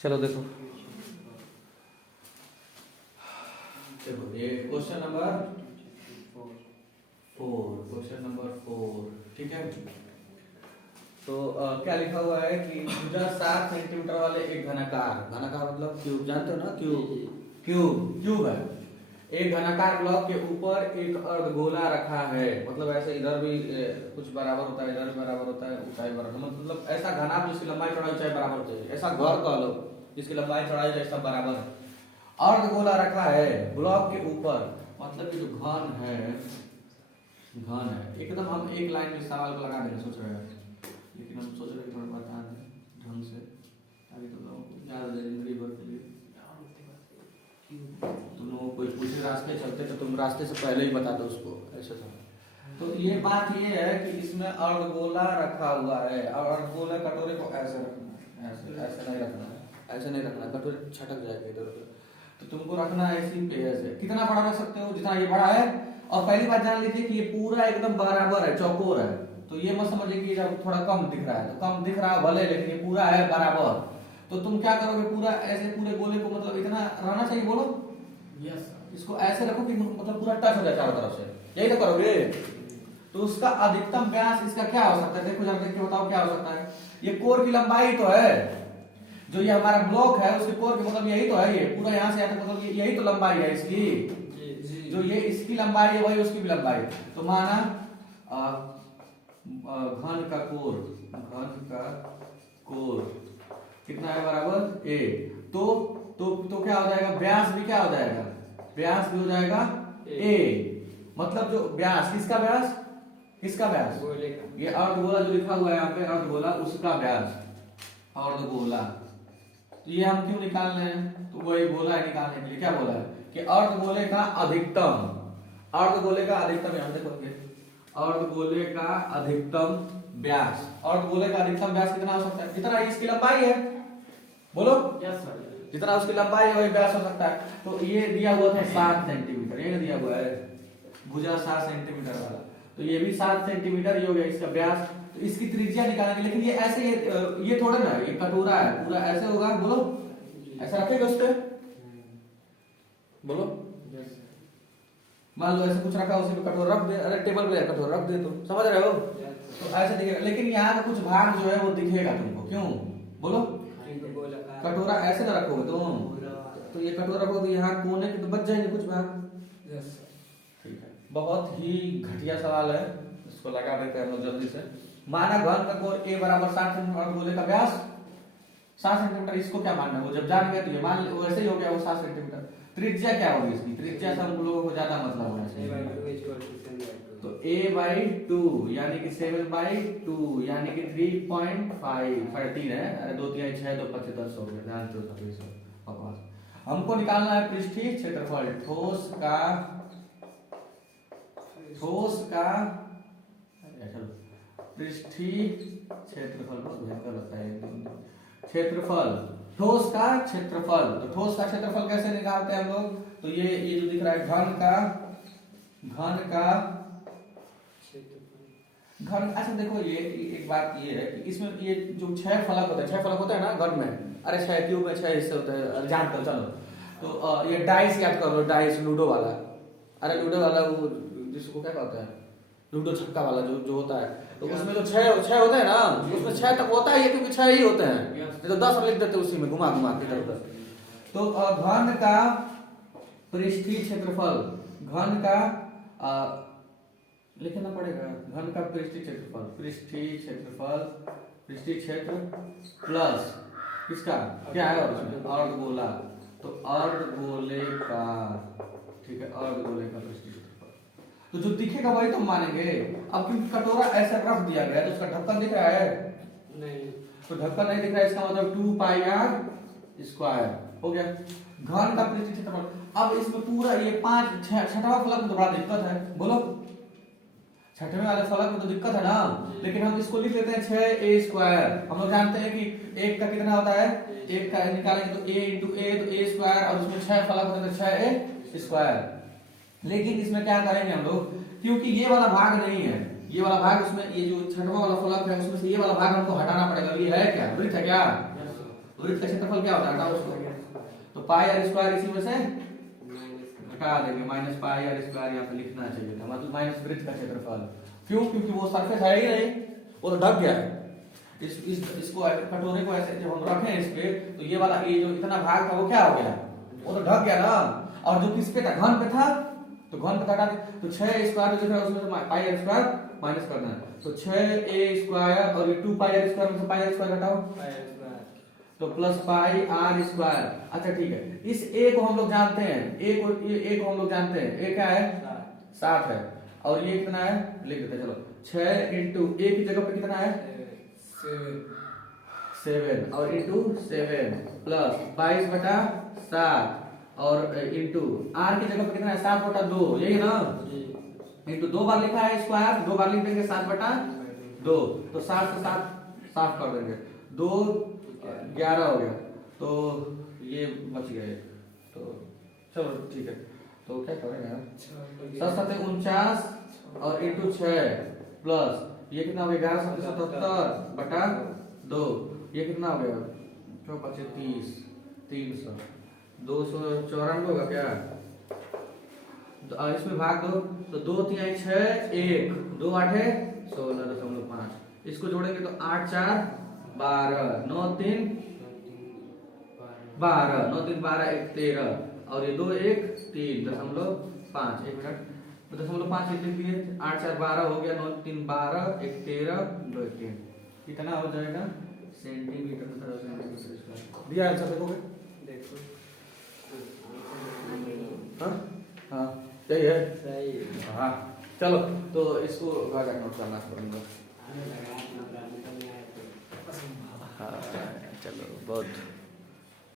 चलो देखो ये क्वेश्चन नंबर 4, ठीक है। तो क्या लिखा हुआ है कि भुजा 7 सेंटीमीटर वाले एक घनाकार मतलब क्यूब, जानते हो ना, क्यूब है। एक घनाकार ब्लॉक के ऊपर एक अर्धगोला रखा है, मतलब ऐसे इधर भी कुछ बराबर होता है, इधर भी बराबर होता है, ऊंचाई बराबर, मतलब ऐसा घना जिसकी लंबाई चौड़ाई ऊंचाई बराबर होती है, ऐसा घर कह लो जिसकी लंबाई चौड़ाई जैसा बराबर है, अर्धगोला रखा है ब्लॉक के ऊपर, मतलब ये जो घन है एकदम। हम एक लाइन में सवाल को लगा देंगे सोच रहे हैं, लेकिन हम सोच रहे हैं थोड़ा बता दें ढंग से ताकि तुम लोगों को याद रहे जिंदगी भर के लिए। तुम लोगों को पूछे रास्ते चलते तो तुम रास्ते से पहले ही बता दो उसको, ऐसा था। तो ये बात ये है कि इसमें अर्धगोला रखा हुआ है, और अर्धगोला कटोरे को ऐसे रखना है, ऐसे नहीं रखना है, ऐसे नहीं रखना, कटोरे छटक जाएगा इधर उधर। तो तुमको रखना है इसी पे ऐसे। कितना बड़ा रख सकते हो? जितना ये बड़ा है। और पहली बात जान लीजिए कि ये पूरा एकदम बराबर है, चौकोर है। तो ये मत समझिए कि जब थोड़ा कम दिख रहा है तो कम दिख रहा है भले, लेकिन ये पूरा है बराबर। तो तुम क्या करोगे, पूरा ऐसे पूरे गोले को मतलब इतना रहना चाहिए, बोलो यस। इसको ऐसे रखो कि मतलब पूरा टच हो जाए चारों तरफ से, यही तो करोगे। तो उसका अधिकतम व्यास इसका क्या हो सकता है? देखो जरा देख के बताओ क्या हो सकता है। ये कोर की लंबाई तो है, जो ये हमारा ब्लॉक है उसके कोर के मतलब यही तो है, ये पूरा यहाँ से यहाँ तक मतलब यही तो लंबाई है इसकी। जो ये इसकी लंबाई है वही उसकी भी लंबाई। तो माना घन का कोर कितना है? बराबर ए। तो क्या हो जाएगा? व्यास भी क्या हो जाएगा? व्यास भी हो जाएगा ए। मतलब जो व्यास, किसका व्यास? गोले का। ये अर्धगोला जो लिखा हुआ है यहाँ पे, अर्धगोला, उसका व्यास, अर्धगोला। तो ये हम क्यों निकाल रहे हैं? तो वही बोला है निकालने के लिए। क्या बोला है कि अर्धगोले का अधिकतम, यहाँ देखोगे, अर्धगोले का अधिकतम व्यास, अर्धगोले का अधिकतम व्यास कितना हो सकता है? जितना इसकी लंबाई है, बोलो यस सर। जितना उसकी लंबाई है वही व्यास हो सकता है। तो ये दिया हुआ था 7 सेंटीमीटर, ये दिया हुआ है भुजा 7 सेंटीमीटर वाला, तो ये भी 7 सेंटीमीटर ही हो गया इसका व्यास। तो इसकी त्रिज्या निकालेंगे, लेकिन ये ऐसे ये थोड़ा ना, ये कटोरा है, पूरा ऐसे होगा, बोलो ऐसा रखेगा उस पे, बोलो मान लो ऐसे कुछ रखा, उसी पे कटोरा रख दे, अरे टेबल पे कटोरा रख दे, तो समझ रहे हो? तो ऐसे दिखेगा, लेकिन यहाँ का कुछ भाग जो है वो दिखेगा तुमको, क्यों? बोलो कटोरा ऐसे ना रखोगे तो ये कटोरा रखोगे, यहाँ कोने के तो बच जाएंगे कुछ भाग। ठीक है, बहुत ही घटिया सवाल है, इसको लगा देते हैं हम लोग जल्दी से। माना घन का कोण ए बराबर 7 सेंटीमीटर और गोले का व्यास 7 सेंटीमीटर, इसको क्या मानना है? वो जब जान गए तो ये मान वैसे ही हो गया वो 7 सेंटीमीटर। त्रिज्या क्या होगी इसकी? त्रिज्या से हम लोगों को ज्यादा मतलब होना चाहिए। तो a/2 यानी कि 7/2 यानी कि 3.5 13 है, अरे 2 3 6 2 5 10 हो गया, ध्यान दो सभी से बकवास। हमको निकालना है पृष्ठीय क्षेत्रफल ठोस का पृष्ठीय क्षेत्रफल, बहुत भयंकर लगता है क्षेत्रफल, ठोस का क्षेत्रफल। तो ठोस का क्षेत्रफल कैसे निकालते हैं हम लोग? तो ये जो दिख रहा है घन। अच्छा देखो, ये एक बात ये है कि इसमें ये जो 6 फलक होते हैं ना घन में, अरे 6 क्यूब में 6 हिस्से होते हैं, जानते हो चलो। तो ये डाइस याद कर लो, डाइस लूडो वाला, अरे लूडो वाला वो जिसको क्या कहते हैं, लूडो छक्का वाला जो होता है, तो उसमें जो 6 होते हैं ना, उसमें 6 तक होता है, क्योंकि 6 ही होते हैं, तो 10 लिख देते उसी में घुमा के इधर उधर। तो घन का पृष्ठीय क्षेत्रफल, घन का लिखना पड़ेगा, घन का पृष्ठीय क्षेत्र प्लस किसका क्या है, अर्धगोला। तो अर्धगोले का, ठीक है, अर्धगोले का पृष्ठीय क्षेत्रफल, तो जो दिखेगा वही तो मानेंगे। अब क्योंकि कटोरा ऐसा रख दिया गया तो उसका ढक्कन दिख रहा है नहीं, तो ढक्कन नहीं दिख रहा है, इसका मतलब 2πr² हो गया घन का पृष्ठीय क्षेत्रफल। अब इसमें पूरा ये 6वां फलक में तो बड़ा दिक्कत है, बोलो 6वें वाले फलक में तो दिक्कत है ना, लेकिन हम इसको लिख लेते हैं 6a²। हम लोग जानते हैं कि एक का कितना होता है, एक का निकालेंगे तो a × a, तो a² और उसमें 6 फलक होते हैं 6a²। लेकिन इसमें क्या करेंगे हम लोग, क्योंकि ये वाला भाग नहीं है, ये वाला भाग उसमें, ये जो 6वां वाला फलक है उसमें से ये वाला भाग हमको हटाना पड़ेगा। ये है क्या? वृत्त है क्या? वृत्त का क्षेत्रफल क्या होता है, हटाओ उसको, तो पाई आर स्क्वायर इसी में से हटा देंगे, माइनस पाई आर स्क्वायर यहाँ पे लिखना चाहिए था, मतलब माइनस वृत्त का क्षेत्रफल। क्यों? क्योंकि वो सरफेस है ही नहीं, वो तो ढक गया है। इसको कटोरे को ऐसे जब हम रखें इस पे, तो ये वाला ये जो इतना भाग था वो क्या हो गया, वो तो ढक गया ना। और जो किस पे था, घन पे था, तो घन पे हटा दे, तो 6 स्क्वायर जो है उसमें से पाई आर स्क्वायर माइनस करना है, तो 6a स्क्वायर और ये 2 पाई आर स्क्वायर में से पाई आर स्क्वायर घटाओ, तो प्लस पाई आर स्क्वायर। अच्छा ठीक है, इस a को हम लोग जानते हैं, a को हम लोग जानते हैं, a क्या है 60 है, और ये कितना है लिख देते हैं, चलो 6 इंटू a की जगह पे कितना है 7 और इंटू 7 प्लस 22/7 और इंटू आर की जगह पे कितना है 7/2, यही ना, इंटू 2 बार लिखा है स्क्वायर, 2 बार लिख देंगे 7/2, तो 7 से 7 साफ कर देंगे, 2 11 हो गया, तो ये बच गए, तो चलो ठीक है, तो क्या करेंगे 7×7 और इंटू 6 प्लस ये कितना हो गया 1177/2, ये कितना हो गया 30 300 294 होगा क्या, तो इसमें भाग दो, तो 2 3 6 1 2 8 16.5, इसको जोड़ेंगे तो 8 4 12 9 3 12 9 3 12 1 13 और ये 2 1 3.5, 1 मिनट, 0.5 लिख दिए, 8 4 12 हो गया, 9 3 12 1 13 2 1 3, कितना हो जाएगा सेंटीमीटर में सेंटीमीटर दिया आंसर देखोगे, देखो हाँ हाँ सही है, सही हाँ, चलो तो इसको नोट करना पड़ेगा, हाँ चलो बहुत